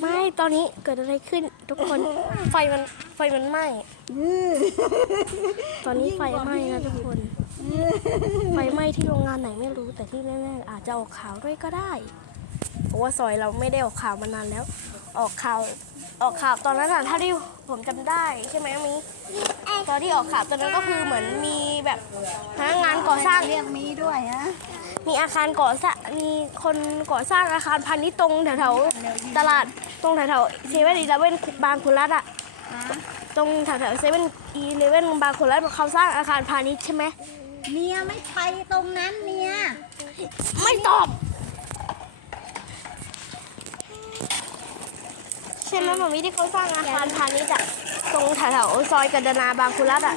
ไม่ตอนนี้เกิดอะไรขึ้นทุกคนไฟมันไฟมันไหม้ตอนนี้ไฟไหม้นะทุกคน ไฟไหม้ที่โรงงานไหนไม่รู้ แต่ที่แน่ๆอาจจะออกข่าวด้วยก็ได้ เพราะว่าซอยเราไม่ได้ออกข่าวมานานแล้ว ออกข่าวออกข่าวตอนนั้นน่ะถ้าที่ผมจำได้ใช่ไหมมีตอนที่ออกข่าวตอนนั้นก็คือเหมือนมีแบบพนักงานก่อสร้างเรียกมีด้วยฮะมีอาคารก่อสร้างมีคนก่อสร้างอาคารพาณิชย์ตรงแถวๆตลาด ตรงแถวๆเซเว่นอีเลเว่นบางคุรัตอะตรงแถวๆเซเว่นอีเลเว่นบางคุรัตเขาสร้างอาคารพาณิชย์ใช่ไหมเมียไม่ไปตรงนั้นเมียไม่ตอบ ใช่ไหมหมอมีที่เขาสร้างอาคารพาณิชย์อะตรงแถวๆซอยกันดนาบางคุรัตอะ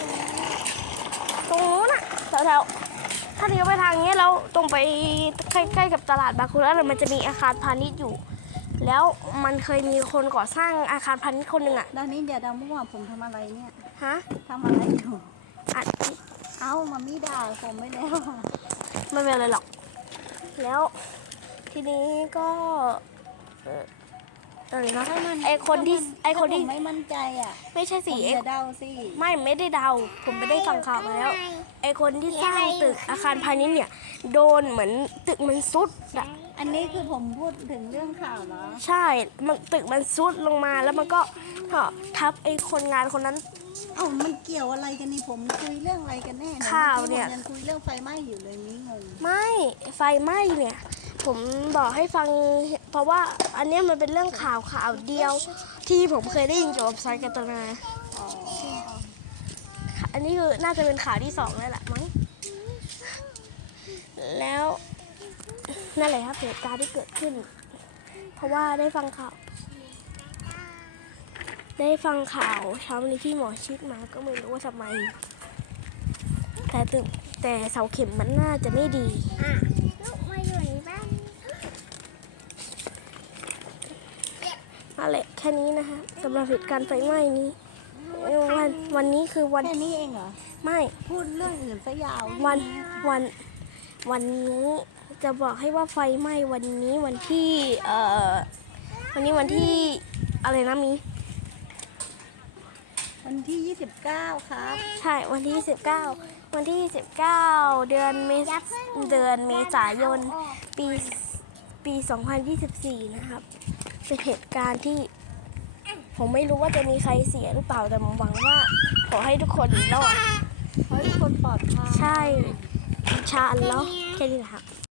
ตรงนู้นอะแถวๆถ้าเลี้ยวไปทางนี้แล้วตรงไปใกล้ๆกับตลาดบางคุรัตอะมันจะมีอาคารพาณิชย์อยู่ แล้วมันเคยมีคนก่อสร้างอาคารพาณิชย์คนหนึ่งอะด้านนี้อย่าดามั่วผมทำอะไรเนี่ยฮะทำอะไรอยู่อัดเอ้ามามีด่าผมไม่แล้วอะไม่เป็นไรหรอก แล้วทีนี้ก็เอ่ออะไรนะไอคนที่ไอคนที่ถ้าผมไม่มั่นใจอะไม่ใช่ผสิมไอจะเดาสิไม่ไม่ได้เดา ผมไม่ได้ฟังข่าวมาแล้ว ไอคนที่สร้างตึกอาคารพาณิชย์เนี่ย โดนเหมือนตึกมันซุดอะ อันนี้คือผมพูดถึงเรื่องข่าวเหรอ ใช่มันตึกมันซุดลงมาแล้วมันก็ทับไอคนงานคนนั้น เอ้ามันเกี่ยวอะไรกันนี่ผมคุยเรื่องอะไรกันแน่เยข่าวเนี่ย มื่อกี้ผมยังคุยเรื่องไฟไหม้อยู่เลยนี่งงไม่ไฟไหม้เนี่ย ผมบอกให้ฟัง เพราะว่าอันเนี้ยมันเป็นเรื่องข่าวข่าวเดียว ที่ผมเคยได้ยินเกี่ยวกับซอยกันตนาอ๋ออันนี้คือน่าจะเป็นข่าวที่สองแล้วแหละมั้งแล้ว นั่นแหละครับเหตุการณ์ที่เกิดขึ้น เพราะว่าได้ฟังข่าว ได้ฟังข่าวเช้าวันนี้ที่หมอชิดมาก็ไม่รู้ว่าทำไม แต่ตึกแต่เสาเข็มมันน่าจะไม่ดีอะลูกมาอยู่ในบ้านนั่นแหละแค่นี้นะคะสำหรับเหตุการณ์ไฟไหม้นี้วันวันนี้คือวันแค่นี้เองเหรอ ไม่ พูดเรื่องอื่นซะยาว วันวันวันนี้ จะบอกให้ว่าไฟไหม้วันนี้วันที่เอ่อวันนี้วันที่อะไรนะมี วันที่ 29 ครับ ใช่วันที่19วันที่19เดือนเมษเดือนเมษายนปีปี 2024 นะครับ เป็นเหตุการณ์ที่ ผมไม่รู้ว่าจะมีใครเสียหรือเปล่าแต่ผมหวังว่า ขอให้ทุกคนรอด ขอให้ทุกคนปลอดภัย ใช่อินชาอัลลอฮ์แค่นี้แหละครับ